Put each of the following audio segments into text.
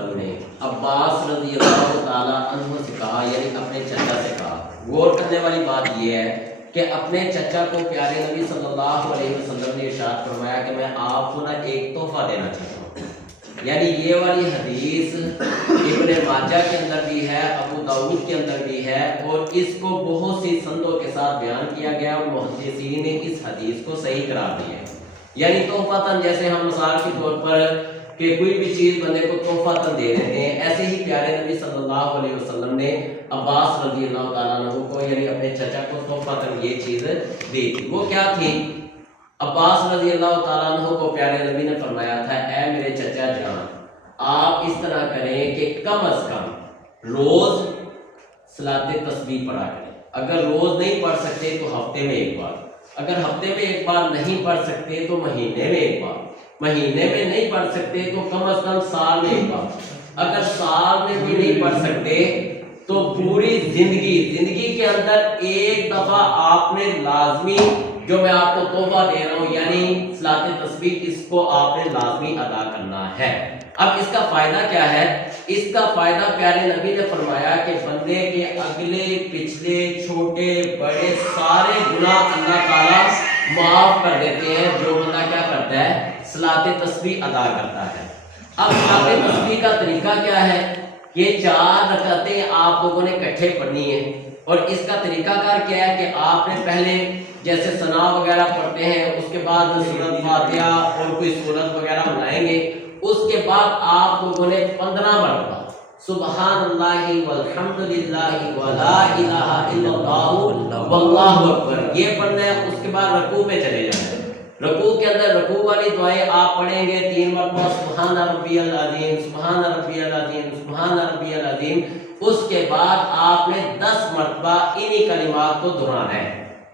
وسلم نے عباس رضی اللہ تعالیٰ عنہ سے کہا، یعنی اپنے چچا سے کہا. غور کرنے والی بات یہ ہے کہ اپنے چچا کو پیارے نبی صلی اللہ علیہ وسلم نے ارشاد فرمایا کہ میں آپ کو نا ایک تحفہ دینا چاہتا ہوں. یعنی یہ والی حدیث ابن ماجہ کے اندر بھی ہے، ابو داؤد کے اندر بھی ہے، اور اس کو بہت سی سندوں کے ساتھ بیان کیا گیا اور محدثین نے اس حدیث کو صحیح قرار دیا ہے. یعنی تحفہ، جیسے ہم مثال کے طور پر کہ کوئی بھی چیز بندے کو تحفہ دے دیتے ہیں، ایسے ہی پیارے نبی صلی اللہ علیہ وسلم نے عباس رضی اللہ تعالیٰ عنہ کو، یعنی اپنے چچا کو تحفہ یہ چیز دی تھی. وہ کیا تھی؟ عباس رضی اللہ تعالیٰ عنہ کو پیارے نبی نے فرمایا تھا، اے میرے چچا جان، آپ اس طرح کریں کہ کم از کم روز صلاۃ تسبیح پڑھا کریں. اگر روز نہیں پڑھ سکتے تو ہفتے میں ایک بار، اگر ہفتے میں ایک بار نہیں پڑھ سکتے تو مہینے میں ایک بار، مہینے میں نہیں پڑھ سکتے تو کم از کم سال میں ایک بار، اگر سال میں بھی نہیں پڑھ سکتے تو پوری زندگی کے اندر ایک دفعہ آپ نے لازمی، جو میں آپ کو تحفہ دے رہا ہوں یعنی صلاۃ تسبیح، اس کو آپ نے لازمی ادا کرنا ہے. اب اس کا فائدہ کیا ہے؟ اس کا فائدہ پیارے نبی نے فرمایا کہ بندے کے اگلے پچھلے چھوٹے بڑے سارے گناہ اللہ تعالیٰ معاف کر دیتے ہیں جو بندہ کیا کرتا ہے؟ صلاۃ تسبیح ادا کرتا ہے. اب صلاۃ تسبیح کا طریقہ کیا ہے؟ یہ 4 رکعتیں آپ لوگوں نے اکٹھے پڑھنی ہیں، اور اس کا طریقہ کار کیا ہے کہ آپ نے پہلے جیسے ثنا وغیرہ پڑھتے ہیں، اس کے بعد سورۃ فاتحہ اور کوئی سورت وغیرہ بنائیں گے، اس کے بعد آپ لوگوں نے 15 مرتبہ سبحان اللہ والحمد للہ ولا الہ الا اللہ واللہ اکبر یہ پڑھنا ہے. اس کے بعد رکوع میں چلے جانا ہے. رکوع کے اندر رکوع والی دعائیں آپ پڑھیں گے 3 مرتبہ سبحان ربی العظیم، سبحان ربی العظیم، سبحان ربی العظیم. اس کے بعد آپ نے 10 مرتبہ انہی کلمات کو دہرانا ہے،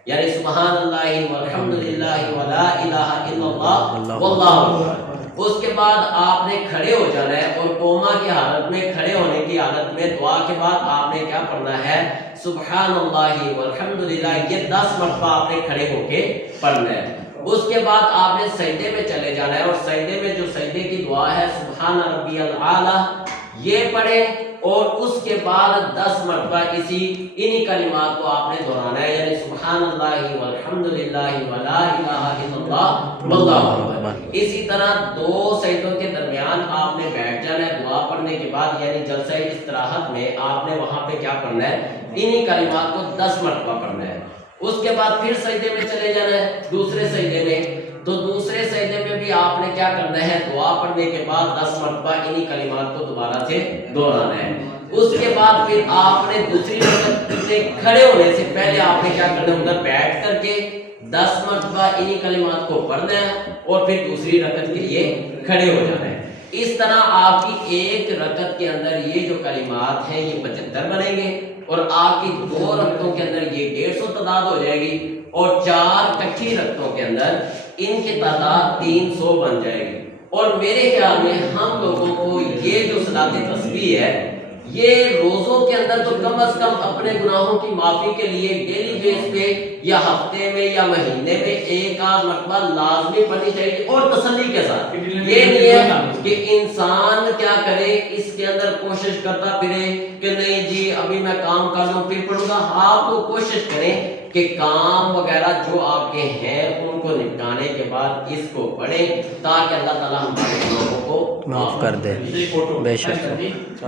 یعنی سبحان اللہ والحمد للہ ولا الہ الا اللہ واللہ اکبر. اس کے بعد آپ نے کھڑے ہو جانا ہے، اور قوما کی حالت میں، کھڑے ہونے کی حالت میں دعا کے بعد آپ نے کیا پڑھنا ہے؟ سبحان اللہ والحمد للہ، یہ 10 مرتبہ آپ نے کھڑے ہو کے پڑھنا ہے. اس کے بعد آپ نے سجدے میں چلے جانا ہے، اور سجدے میں جو سجدے کی دعا ہے سبحان ربی الاعلیٰ یہ پڑھے، اور اس کے بعد 10 مرتبہ انہی کلمات کو آپ نے دہرانا ہے، یعنی سبحان اللہ والحمد للہ ولا الہ الا اللہ واللہ اکبر. اسی طرح 2 سجدوں کے درمیان آپ نے بیٹھ جانا ہے دعا پڑھنے کے بعد، یعنی جلسہ استراحت میں آپ نے وہاں پہ کیا پڑھنا ہے؟ انہی کلمات کو 10 مرتبہ پڑھنا ہے. اس کے بعد پھر سجدے میں چلے جانا ہے دوسرے سجدے میں، تو دوسرے سجدے میں بھی آپ نے کیا کرنا ہے؟ دعا پڑھنے کے بعد 10 مرتبہ انہی کلمات کو دوبارہ سے دہرانا ہے. اس کے بعد پھر آپ نے دوسری رکعت میں کھڑے ہونے سے پہلے آپ نے کیا کرنا ہے؟ ادھر بیٹھ کر کے 10 مرتبہ انہی کلمات کو پڑھنا ہے، اور پھر دوسری رکعت کے لیے کھڑے ہو جانا ہے. اس طرح آپ کی ایک رکعت کے اندر یہ جو کلمات ہیں یہ 75 بنیں گے، اور آپ کی 2 رکعتوں کے اندر یہ 150 تعداد ہو جائے گی، اور 4 کٹھی رکعتوں کے اندر ان کی تعداد 300 بن جائے گی. اور میرے خیال میں ہم لوگوں کو یہ جو صلاۃ تسبیح ہے یہ روزوں کے اندر تو کم از کم اپنے گناہوں کی معافی کے لیے ڈیلی بیس پہ یا ہفتے میں یا مہینے میں 1 مرتبہ لازمی پڑھنی چاہیے، اور تسلی کے ساتھ. یہ نہیں ہے کہ انسان کیا کرے، اس کے اندر کوشش کرتا پھرے کہ نہیں جی ابھی میں کام کر لوں پھر پڑھوں گا. آپ کو کوشش کریں کہ کام وغیرہ جو آپ کے ہیں ان کو نپٹانے کے بعد اس کو پڑھیں، تاکہ اللہ تعالیٰ ہمارے گناہوں کو معاف کر دے. بے شک.